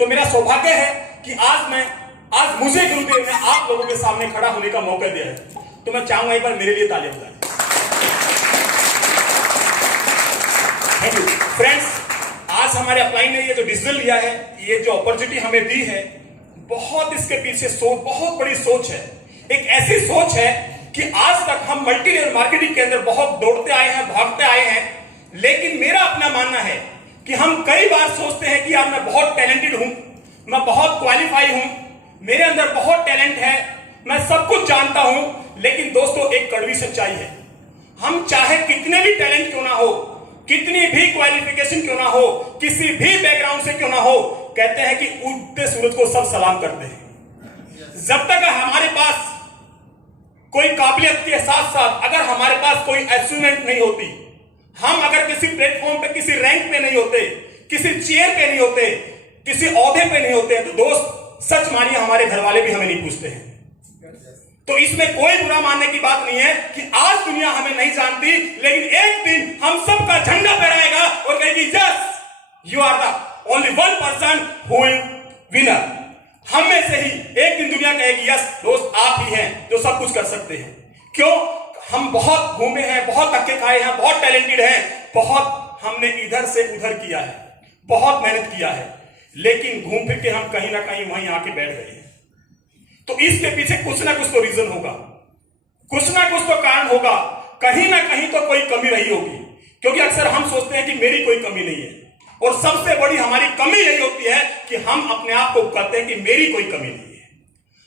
तो मेरा सौभाग्य है कि आज मुझे गुरुदेव ने आप लोगों के सामने खड़ा होने का मौका दिया है। तो मैं चाहूंगा एक बार मेरे लिए तालियां बजाएं। Thank you friends. आज हमारे अपलाइन ने ये जो डिसीजन लिया है, ये जो अपॉर्चुनिटी हमें दी है, बहुत इसके पीछे सोच, बहुत बड़ी सोच है। एक ऐसी सोच है कि आज तक हम मल्टी लेवल मार्केटिंग के अंदर बहुत दौड़ते आए हैं, भागते आए हैं, लेकिन मेरा अपना मानना है कि हम कई बार सोचते हैं कि यार मैं बहुत टैलेंटेड हूं, मैं बहुत क्वालिफाई हूं, मेरे अंदर बहुत टैलेंट है, मैं सब कुछ जानता हूं। लेकिन दोस्तों एक कड़वी सच्चाई है, हम चाहे कितने भी टैलेंट क्यों ना हो, कितनी भी क्वालिफिकेशन क्यों ना हो, किसी भी बैकग्राउंड से क्यों ना हो, कहते हैं कि उगते सूरज को सब सलाम करते हैं। जब तक हमारे पास कोई काबिलियत के साथ साथ अगर हमारे पास कोई अचीवमेंट नहीं होती, हम अगर किसी प्लेटफॉर्म पे, किसी रैंक पे नहीं होते, किसी चेयर पे नहीं होते, किसी ओहदे पे नहीं होते, तो दोस्त सच मानिए हमारे घर वाले भी हमें नहीं पूछते हैं। तो इसमें कोई बुरा मानने की बात नहीं है कि आज दुनिया हमें नहीं जानती, लेकिन एक दिन हम सबका झंडा फहराएगा और कहेगी yes you are the only one person who will winner. हम में से ही एक दिन दुनिया कहेगी यस दोस्त आप ही हैं जो सब कुछ कर सकते हैं। क्यों? हम बहुत घूमे हैं, बहुत धक्के खाए हैं, बहुत टैलेंटेड हैं, बहुत हमने इधर से उधर किया है, बहुत मेहनत किया है, लेकिन घूम फिर के हम कहीं ना कहीं वहीं आके बैठ गए हैं। तो इसके पीछे कुछ ना कुछ तो रीजन होगा, कुछ ना कुछ तो कारण होगा, कहीं ना कहीं तो कोई कमी रही होगी। क्योंकि अक्सर हम सोचते हैं कि मेरी कोई कमी नहीं है, और सबसे बड़ी हमारी कमी यही होती है कि हम अपने आप को कहते हैं कि मेरी कोई कमी नहीं है।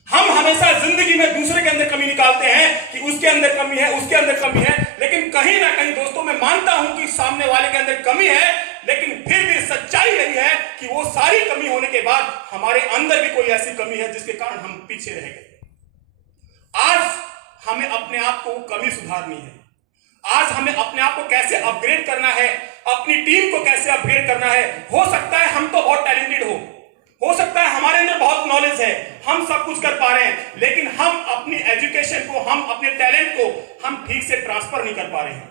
हम हमेशा जिंदगी में दूसरे के अंदर कमी निकालते हैं कि उसके अंदर कमी है, उसके अंदर कमी है, लेकिन कहीं ना कहीं दोस्तों मैं मानता हूं कि सामने वाले के अंदर कमी है, लेकिन फिर भी सच्चाई यही है कि वो सारी कमी होने के बाद हमारे अंदर भी कोई ऐसी कमी है जिसके कारण हम पीछे रह गए। आज हमें अपने आप को कमी सुधारनी है, आज हमें अपने आप को कैसे अपग्रेड करना है, अपनी टीम को कैसे अपग्रेड करना है। हो सकता है हम तो बहुत टैलेंटेड हो सकता है हमारे अंदर बहुत नॉलेज है, हम सब कुछ कर पा रहे हैं, लेकिन हम अपनी एजुकेशन को, हम अपने टैलेंट को हम ठीक से ट्रांसफर नहीं कर पा रहे हैं,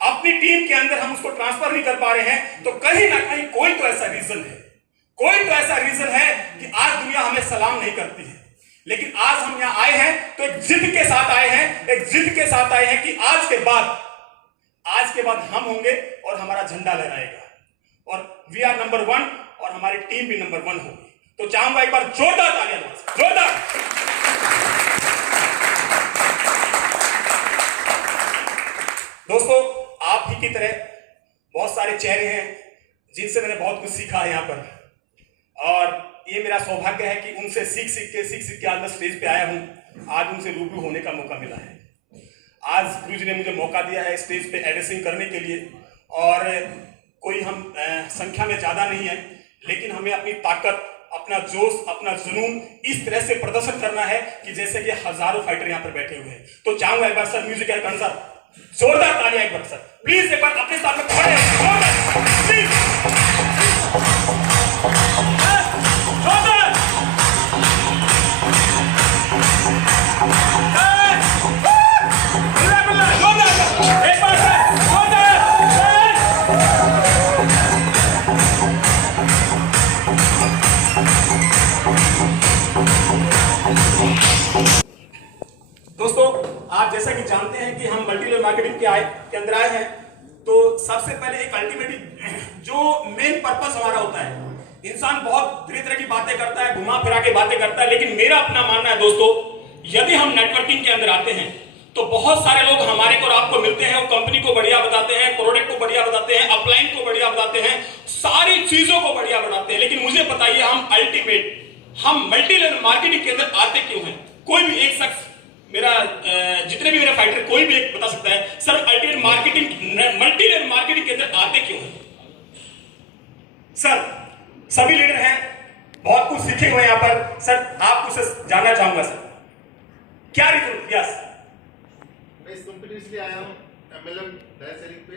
अपनी टीम के अंदर हम उसको ट्रांसफर नहीं कर पा रहे हैं। तो कहीं ना कहीं कोई तो ऐसा रीजन है, कोई तो ऐसा रीजन है कि आज दुनिया हमें सलाम नहीं करती है। लेकिन आज हम यहां आए हैं तो एक जिद के साथ आए हैं, एक जिद के साथ आए हैं कि आज के बाद हम होंगे और हमारा झंडा लहराएगा, और वी आर नंबर 1 और हमारी टीम भी नंबर 1 होगी। तो चाहूंगा एक बार जोरदार तालियां, जोरदार। दोस्तों आप ही की तरह बहुत सारे चेहरे हैं जिनसे मैंने बहुत कुछ सीखा है यहाँ पर, और ये मेरा सौभाग्य है कि उनसे सीख के आज मैं स्टेज पे आया हूँ, आज उनसे रूबरू होने का मौका मिला है। आज गुरुजी ने मुझे मौका दिया है स्टेज पे एड्रेसिंग करने के लिए, और कोई हम संख्या में ज्यादा नहीं है, लेकिन हमें अपनी ताकत, अपना जोश, अपना जुनून इस तरह से प्रदर्शन करना है कि जैसे कि हजारों फाइटर यहाँ पर बैठे हुए हैं। तो चाहूंगा एक बार सर म्यूजिक है सर, जोरदार तालियां एक बार सर, प्लीज एक बार अपने साथ में खड़े प्लीज, जोरदार। एक बार दोस्तों आप जैसा कि जानते हैं कि हम मल्टी लेवल मार्केटिंग के अंदर आए हैं, तो सबसे पहले एक अल्टीमेटली जो मेन पर्पस हमारा होता है, इंसान बहुत तरह की बातें करता है, घुमा फिरा के बातें करता है, लेकिन मेरा अपना मानना है दोस्तों, यदि हम नेटवर्किंग के अंदर आते हैं तो बहुत सारे लोग हमारे को और आपको मिलते हैं, वो कंपनी को बढ़िया बताते हैं, प्रोडक्ट को बढ़िया बताते हैं, अपलाइन को बढ़िया बताते हैं, सारी चीजों को बढ़िया बताते हैं, लेकिन मुझे बताइए हम मल्टी लेवल मार्केटिंग के अंदर आते क्यों हैं? कोई भी एक शख्स, जितने भी मेरे फाइटर, कोई भी एक बता सकता है सर मल्टी लेवल मार्केटिंग के अंदर आते क्यों हैं? सर सभी लीडर हैं, बहुत कुछ सीखे हुए यहाँ पर, सर आप कुछ जानना चाहूंगा सर, क्या रीजन? यस, मैं इस कंपनी इसलिए आया हूँ MLM डायसेलिंग पे,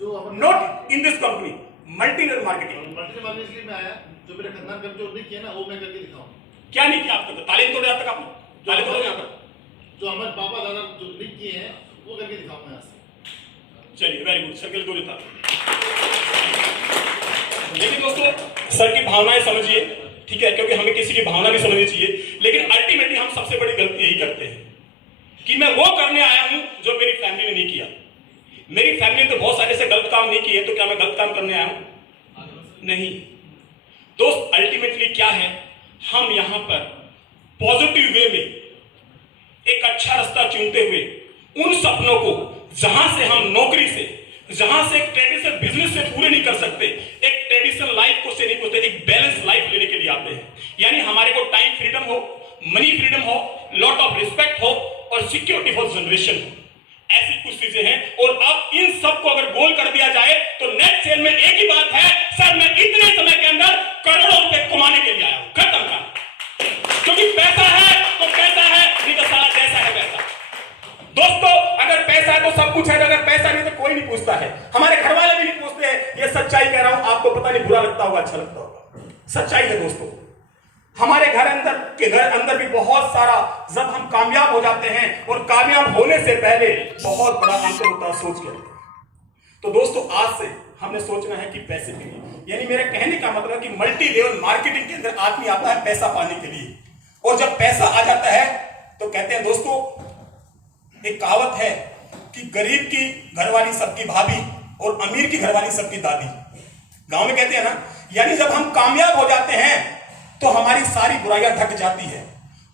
जो not in this company, multi level marketing इसलिए मैं आया, जो मेरे खानदान का जो नहीं किया ना वो मैं करके दिखाऊं। क्या नहीं किया आपने? तालीम तोड़े आज तक आपने, तालीम तोड़े यहाँ पर, जो हमारे पापा दादा जो नहीं किए हैं वो करके दिखाऊंगा यहाँ से। चलिए वेरी गुड, सर्कल दो लेता। लेकिन दोस्तों सर की भावनाएं समझिए, ठीक है, क्योंकि हमें किसी की भावना भी समझनी चाहिए। लेकिन अल्टीमेटली हम सबसे बड़ी गलती यही करते हैं कि मैं वो करने आया हूं जो मेरी फैमिली ने नहीं किया। मेरी फैमिली ने तो बहुत सारे से गलत काम नहीं किए, तो क्या मैं गलत काम करने आया हूं? नहीं दोस्त, अल्टीमेटली क्या है, हम यहां पर पॉजिटिव वे में एक अच्छा रास्ता चुनते हुए उन सपनों को जहां से हम नौकरी से, जहां से एक ट्रेडिशनल बिजनेस से पूरे नहीं कर सकते, एक ट्रेडिशनल लाइफ को से नहीं करते, एक बैलेंस लाइफ लेने के लिए आते हैं। यानी हमारे को टाइम फ्रीडम हो, मनी फ्रीडम हो, लॉट ऑफ रिस्पेक्ट हो और सिक्योरिटी फॉर जनरेशन हो, ऐसी कुछ चीजें हैं। और अब इन सबको अगर गोल कर दिया जाए तो नेक्स्ट सेल में एक ही बात है, सर मैं इतने समय के अंदर करोड़ों रुपए कमाने के लिए आया हूं, खत्म का। क्योंकि पैसा है तो पैसा है, नहीं तो सारा जैसा है वैसा। दोस्तों अगर पैसा है तो सब कुछ है, अगर पैसा नहीं तो कोई नहीं पूछता है। हमारे घर वाले भी नहीं पूछते हैं। ये सच्चाई कह रहा हूं, आपको पता नहीं बुरा लगता होगा, अच्छा लगता होगा, सच्चाई है दोस्तों। हमारे घर अंदर भी बहुत सारा, जब हम कामयाब हो जाते हैं और कामयाब होने से पहले बहुत बड़ा अंतर होता है सोच के। तो दोस्तों आज से हमने सोचना है कि पैसे के लिए, यानी मेरे कहने का मतलब कि मल्टी लेवल मार्केटिंग के अंदर आदमी आता है पैसा पाने के लिए। और जब पैसा आ जाता है तो कहते हैं दोस्तों, एक कहावत है कि गरीब की घरवाली सबकी भाभी और अमीर की घरवाली सबकी दादी, गांव में कहते हैं ना। यानी जब हम कामयाब हो जाते हैं तो हमारी सारी बुराइयां ढक जाती है,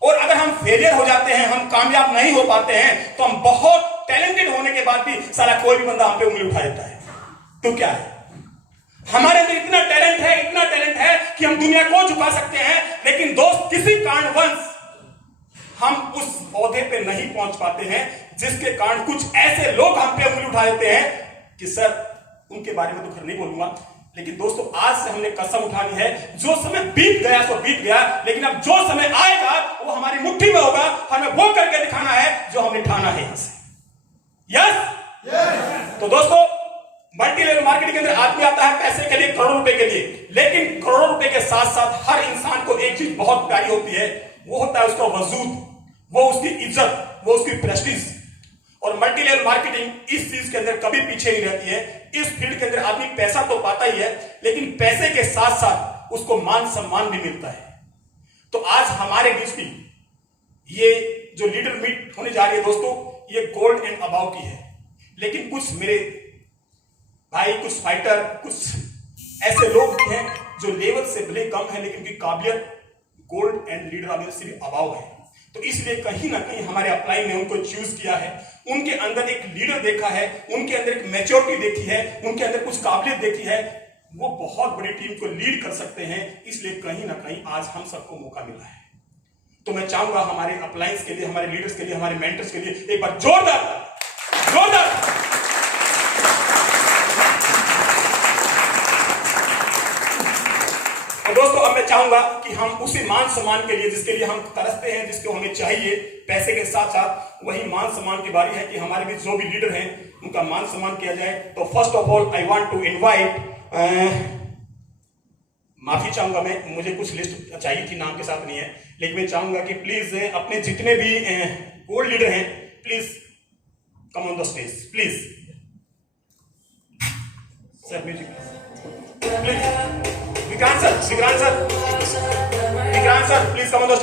और अगर हम फेलियर हो जाते हैं, हम कामयाब नहीं हो पाते हैं, तो हम बहुत टैलेंटेड होने के बाद भी साला कोई भी बंदा हम पे उंगली उठा देता है। तो क्या है, हमारे अंदर इतना टैलेंट है कि हम दुनिया को झुका सकते हैं। लेकिन दोस्त किसी कारणवश हम उस पौधे पे नहीं पहुंच पाते हैं, जिसके कारण कुछ ऐसे लोग हम पे उंगली उठा देते हैं कि सर उनके बारे में तो खैर नहीं बोलूंगा। लेकिन दोस्तों आज से हमने कसम उठानी है, जो समय बीत गया सो बीत गया, लेकिन अब जो समय आएगा वो हमारी मुट्ठी में होगा। हमें वो करके दिखाना है जो हमने ठाना है यहां से। यस। तो दोस्तों मल्टी लेवल मार्केटिंग के अंदर आदमी आता है पैसे के लिए, करोड़ों रुपए के लिए। लेकिन करोड़ों रुपए के साथ साथ हर इंसान को एक चीज बहुत प्यारी होती है, वो होता है उसका वजूद, वो उसकी इज्जत, वो उसकी प्रेस्टीज। और मल्टी लेवल मार्केटिंग इस चीज के अंदर कभी पीछे नहीं रहती है। इस फील्ड के अंदर आदमी पैसा तो पाता ही है, लेकिन पैसे के साथ साथ उसको मान सम्मान भी मिलता है। तो आज हमारे बीच भी ये जो लीडर मीट होने जा रही है दोस्तों, ये गोल्ड एंड अबाव की है। लेकिन कुछ मेरे भाई, कुछ फाइटर, कुछ ऐसे लोग भी हैं जो लेवल से भले कम है, लेकिन उनकी काबिलियत गोल्ड एंड लीडर से अबाव है। तो इसलिए कहीं ना कहीं हमारे अपलाइन ने उनको चूज किया है। उनके अंदर एक लीडर देखा है, उनके अंदर एक मैच्योरिटी देखी है, उनके अंदर कुछ काबिलियत देखी है, वो बहुत बड़ी टीम को लीड कर सकते हैं। इसलिए कहीं ना कहीं आज हम सबको मौका मिला है। तो मैं चाहूंगा हमारे अपलाइंस के लिए, हमारे लीडर्स के लिए, हमारे मेंटर्स के लिए एक बार जोरदार दोस्तों। अब मैं चाहूंगा कि हम उसी मान सम्मान के लिए जिसके लिए हम तरसते हैं, जिसको हमें चाहिए, पैसे के साथ साथ वही मान सम्मान की बारी है कि हमारे बीच जो भी लीडर हैं उनका मान सम्मान किया जाए। तो first of all I want to invite, माफी चाहूंगा मैं, मुझे कुछ लिस्ट चाहिए थी, नाम के साथ नहीं है, लेकिन मैं चाहूंगा कि प्लीज अपने जितने भी गोल्ड लीडर हैं, please come on the stage, please. Sir music please. Vikrant sir, please come on the stage.